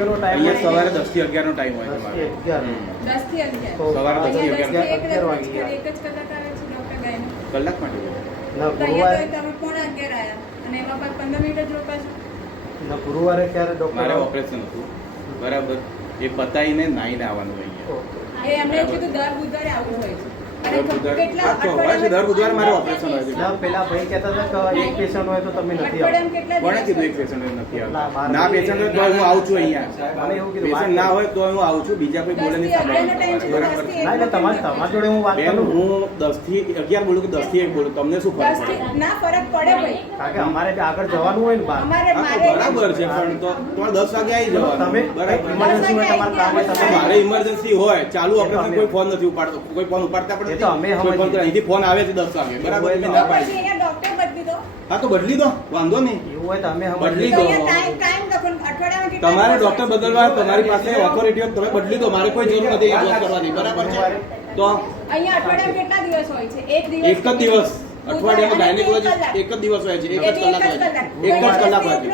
અહીંયા સવારે 10 થી 11 નો ટાઈમ હોય તમારો. 10 થી 11 સવારે 10 થી 11 એક જ કલાક આવે છે ડોક્ટર ગાયનો. કલાક માટે ના ગુરુવારે તમે પોણા 11 આયા અને એમાં પાછ 15 મિનિટ જ રોકાશો. ના ગુરુવારે ક્યારે ડોક્ટર મારે ઓપરેશન હતું બરાબર, એ પતાઈને નાઈને આવવાનું અહીંયા. એ એમણે કીધું દર બુધવારે આવું હોય છે. અને કેટલા દર બુધવારે મારે ઓપરેશન હોય છે. ના પેલા ભાઈ કહેતા હતા કે એક પેશન્ટ હોય તો તમે નથી અઠવાડિયામાં કેટલા કોણે કીધું એક પેશન્ટ નથી આવતું? ના પેશન્ટ હોય તો હું આવું છું અહીંયા. મને એવું કીધું પેશન્ટ ના હોય તો હું આવું છું, બીજા કોઈ બોલે નહીં સાંભળવાનું. બરાબર. ના એટલે તમારી જોડે હું વાત બેન, કરું હું 10 થી 11 બોલું કે 10 થી 1 બોલું, તમને શું ફરક પડે? ના ફરક પડે ભાઈ. કારણ કે અમારે ત્યાં આગળ જવાનું હોય ને બહાર અમારે હા, તો બરાબર છે, પણ તો તમારે 10 વાગે આવી જવાનું. તમે બરાબર. ઇમરજન્સી હોય તમારે કામ હોય તમે મારે ઇમરજન્સી હોય, ચાલુ ઓપરેશન, કોઈ ફોન નથી ઉપાડતો, કોઈ ફોન ઉપાડતા પણ એ તો અમે કોઈ ફોન કરે. અહીંથી ફોન આવે છે 10 વાગે, બરાબર, તમે ના પછી પાડી. અહીંયા ડોક્ટર બદલી દો. હા, તો બદલી દો, વાંધો નહીં. એવું હોય તો અમે બદલી તો દો. અહીંયા ટાઈમ લખો અઠવાડિયામાં કેટલા તમારે દિવસ ડોક્ટર હોય છે? બદલવા તમારી પાસે ઓથોરિટી હોય, તમે બદલી દો. મારે કોઈ જરૂર નથી એ જોબ કરવાની, બરાબર છે? તો અહીંયા અઠવાડિયામાં કેટલા દિવસ હોય છે? એક દિવસ. એક જ દિવસ અઠવાડિયામાં ગાયનેકોલોજી એક જ દિવસ હોય છે, એક જ કલાક હોય છે, એક જ કલાક હોય છે.